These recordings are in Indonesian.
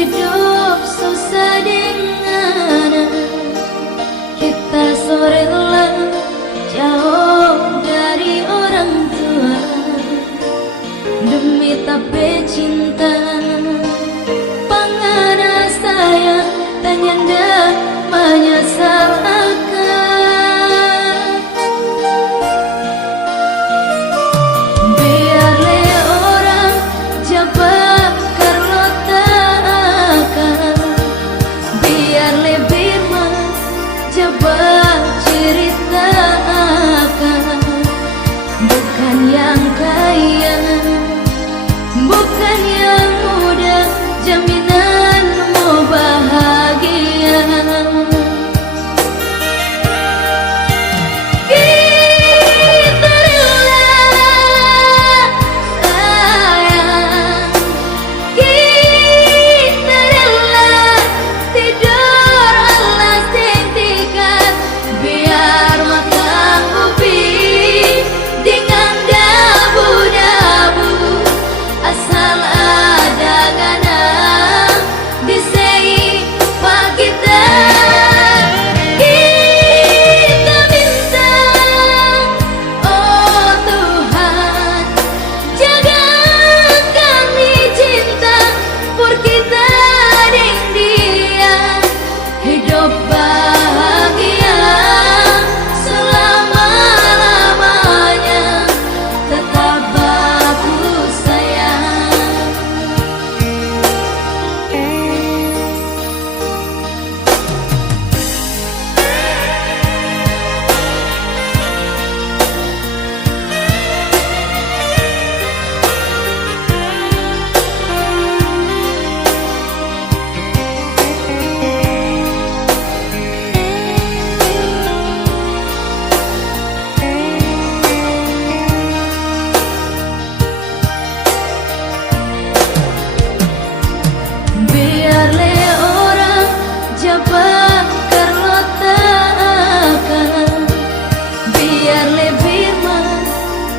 hidup susah dengan kita rela jauh dari orang tua demi tapi cinta pangana sayang dan nyanda menyesal biar le orang jabak karlotakan biar le birman jabak ceritakan bukan yang kaya bukan yang muda jaminan mau bahagia. Kita rela sayang, kita rela tidur alas tingkat biar makan ubi dengan dabu-dabu asal ada ganang disei pak kita minta oh Tuhan jaga kami cinta pur kita deng dia hidup bahagia selama-lamanya tetap bagus sayang. Biar le orang jabak karlotakan biar le birman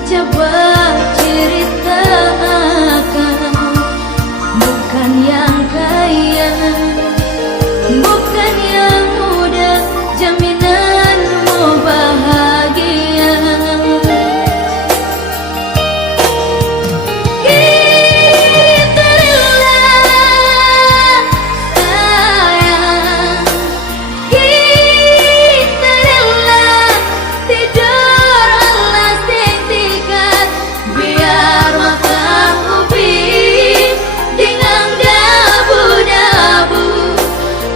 jabak ceritakan bukan yang kaya bukan yang muda jaminan mau bahagia. Kita rela sayang, kita rela tidur alas tingkat biar makan ubi dengan dabu-dabu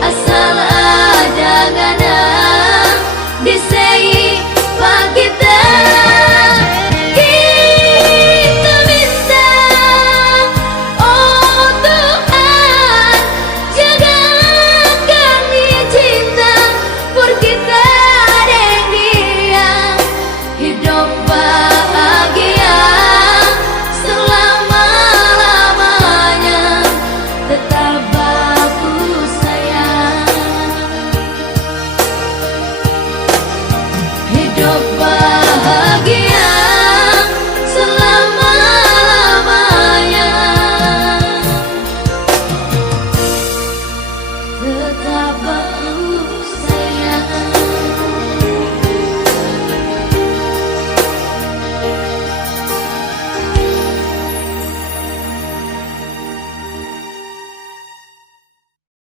asal ada ganang disei pak kita minta oh Tuhan jaga kami cinta pur kita deng dia hidup bahagia selama-lamanya tetap bagus sayang hidup bahagia